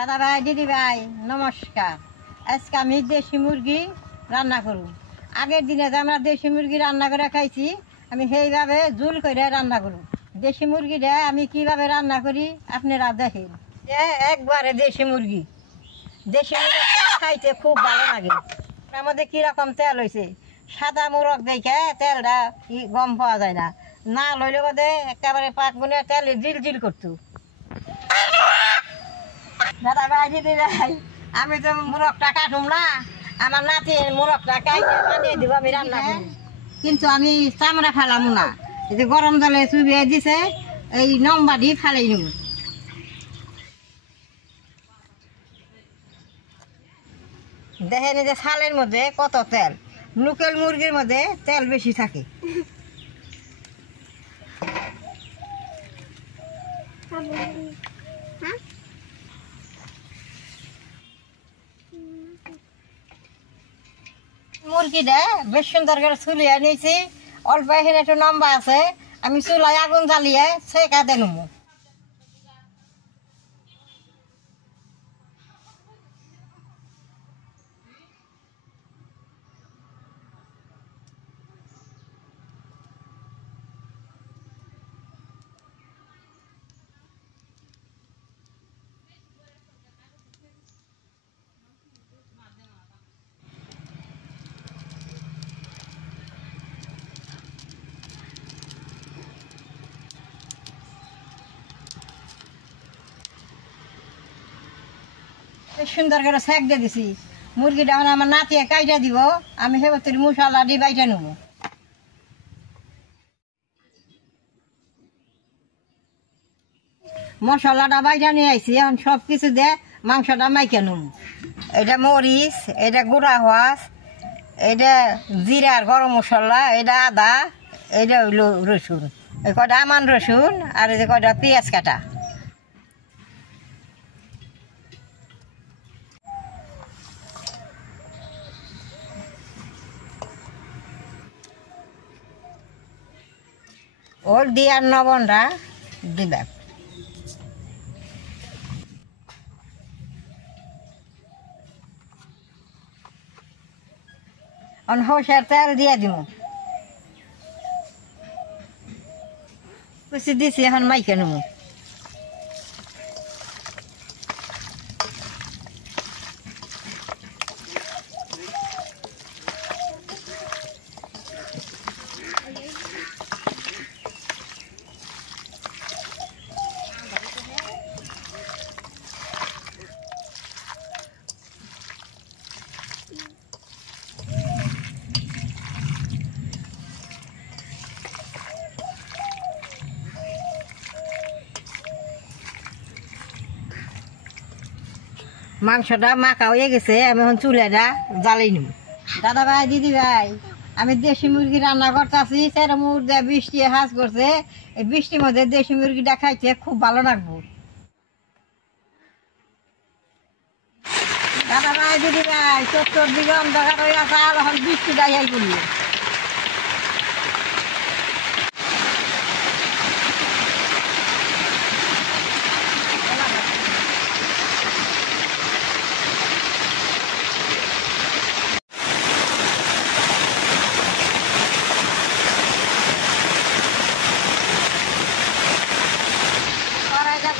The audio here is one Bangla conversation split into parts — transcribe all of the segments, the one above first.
দাদা ভাই দিদি ভাই নমস্কার। আজকে আমি দেশি মুরগি রান্না করব। আগের দিনে যে আমরা দেশি মুরগি রান্না করে খাইছি, আমি সেইভাবে ঝোল করে রান্না করব। দেশি মুরগিটা আমি কিভাবে রান্না করি আপনারা দেখেন। একবারে দেশি মুরগি খাইতে খুব ভালো লাগে। তার মধ্যে কীরকম তেল হয়েছে, সাদা মুরগ দেখে তেলটা গম পাওয়া যায় না, না লইলে বোধে একেবারে পাক বনে তেলে জিল জিল করতো। দাদা ভাই দিদি ভাই, আমি তো মুরগটা কাটুম না, আমার নাতি মুরগটা কাইটে বানিয়ে দিব, আমি রান্না করি। কিন্তু আমি চামড়া ফেলাম না, এই যে গরম জলে চুবিয়ে দিছে, এই নম্বা দিয়ে ফেলাই নেব। দেখেন এই যে ছালের মধ্যে কত তেল, লোকেল মুরগির মধ্যে তেল বেশি থাকে। মুরগিটা বেশ সুন্দর করে চুলিয়ে নিয়েছি, অল্প এখানে একটু লম্বা আছে, আমি চুলায় আগুন জ্বালিয়ে সেকা দিয়ে নেব। সুন্দর করে সেক দিয়ে দিছি, মুরগিটা আমার নাতিয়ে কাইটা দিব, আমি সেবর মশলা দিয়ে বাইটা নেব। মশলাটা বাইটা নিয়ে আইছি, এখন সব কিছু দিয়ে মাংসটা মাইকে নেব। এটা মরিচ, এটা গুঁড়া হওয়াস, এটা জিরার গরম মশলা, এটা আদা, এটা হইল রসুন, এই কয়টা আমান রসুন, আর এই যে কয়টা পেঁয়াজ কাটা। ওর দিয়ার লবণটা দিলাম। সরষের তেল দিয়ে দিব, কুচি দিছি, এখন মাইকে নেব। মাংসটা মাখা হয়ে গেছে, আমি এখন চুলাটা জ্বালাই নেব। দাদা ভাই দিদি ভাই, আমি দেশি মুরগি রান্না করতেছি, সেটা মুরগি বৃষ্টি হাজ করছে, এই বৃষ্টির মধ্যে দেশি মুরগিটা খাইতে খুব ভালো লাগবো। দাদা ভাই দিদি ভাই, চত্বর দিকে অন্ধকার হয়ে আছে, আর এখন বৃষ্টি দাইয়াই করলি।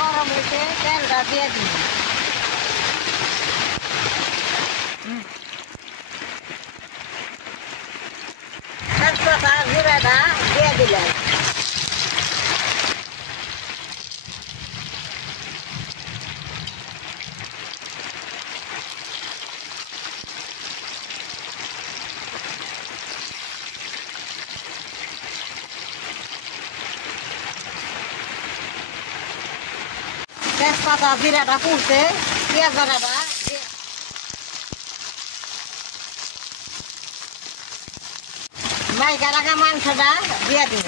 গরম হয়েছে, তেলটা দিয়ে দিন। তেজপাতা জিরাটা দিয়ে দিলেন। তেজপাতা জিরাটা পুড়ছে, পেঁয়াজ বাটাটা মাইকা রাখা মাংসটা দিয়ে দিন।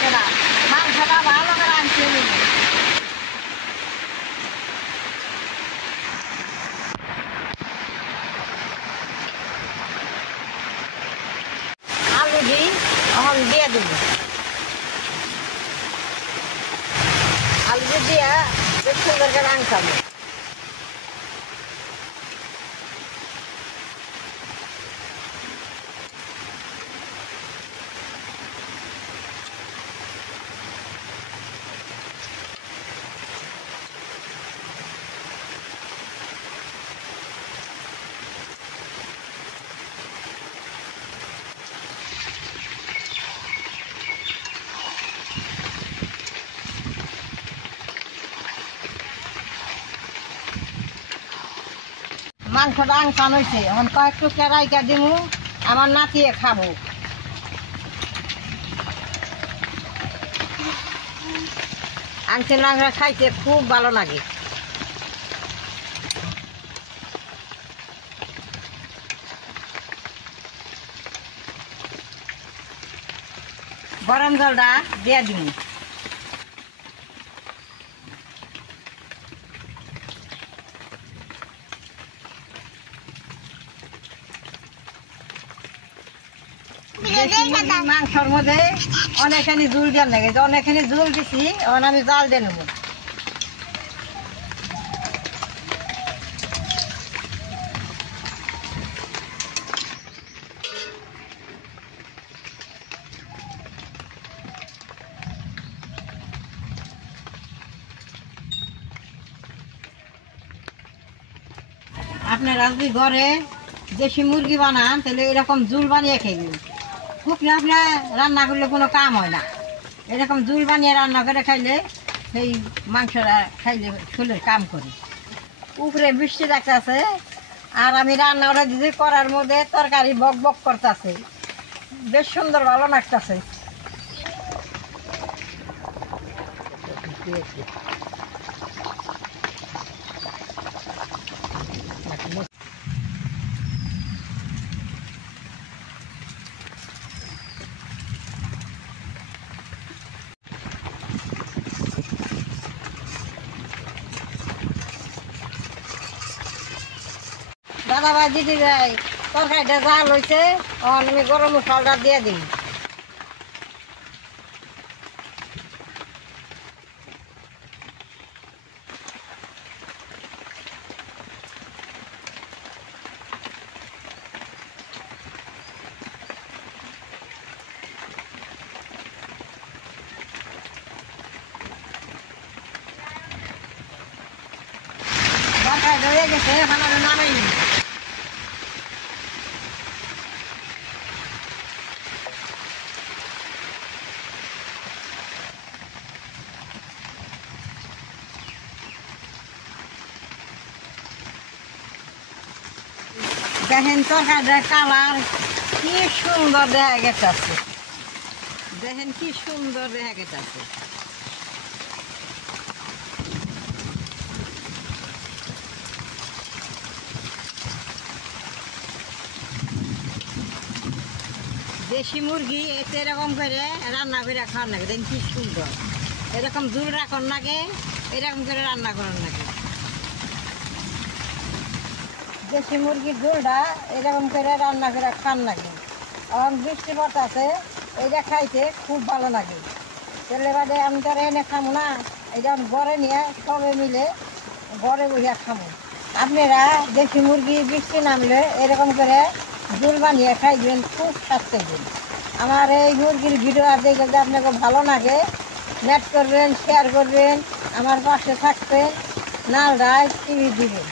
থাকে না, মাংসটা ভালো করে আনতে নেবে। আলু দিই, এখন দিয়ে দেবো। আলু দিয়ে বেশ সুন্দর করে আনসাবো। মাংসটা আনসান হয়েছে, এখন কয়েকটু কেরাইকা দিমু, আমার নাতিয়ে খাবো। আনসান মাংস খাইতে খুব ভালো লাগে। গরম জলটা দিয়ে দিন। মাংসর মধ্যে অনেকখানি জুল দেওয়ার লাগে, অনেকখানি জুল দিছি, এখন আমি জাল দিয়ে নেব। আপনারা যদি ঘরে দেশি মুরগি বানান তাহলে এরকম জুল বানিয়ে খাইবেন। শুকনো আপনার রান্না করলে কোনো কাম হয় না, এরকম জুল বানিয়ে রান্না করে খাইলে সেই মাংসটা খাইলে শরীরের কাম করে। উপরে বৃষ্টি লাগতেছে আর আমি রান্নাটা যদি করার মধ্যে তরকারি বক বক করতেছে, বেশ সুন্দর ভালো লাগতেছে। দাদা ভাই দিদি ভাই, তরকারিটা জাল হয়েছে, তখন আমি গরম মশলাটা দিয়ে দিই। তরকারিটা হয়ে গেছে, এখন আমি নামাই নিই। দেখেন তরকারিটার কালার কি সুন্দর দেখা গেছে, দেখেন কি সুন্দর দেখা গেছে। দেশি মুরগি এতে এরকম করে রান্না করে খাওয়ার লাগে, দেখেন কি সুন্দর। এরকম ঝুল রাখার লাগে, এরকম করে রান্না করার লাগে। দেশি মুরগির ঝোলটা এরকম করে রান্না করে খান লাগে। এখন বৃষ্টি পড়তেছে, এইটা খাইতে খুব ভালো লাগে। তেলে বাদে আমি তো এনে খাবো না, এটা ঘরে নিয়ে সবে মিলে ঘরে বসে খাবো। আপনারা দেশি মুরগি বৃষ্টি নামলে এরকম করে ঝোল বানিয়ে খাইবেন, খুব স্বাদ পাইবেন। আমার এই মুরগির ভিডিও আর দেখে যদি আপনাকে ভালো লাগে, নেট করবেন, শেয়ার করবেন, আমার পাশে থাকবেন, নালডায় টিভি দিবেন।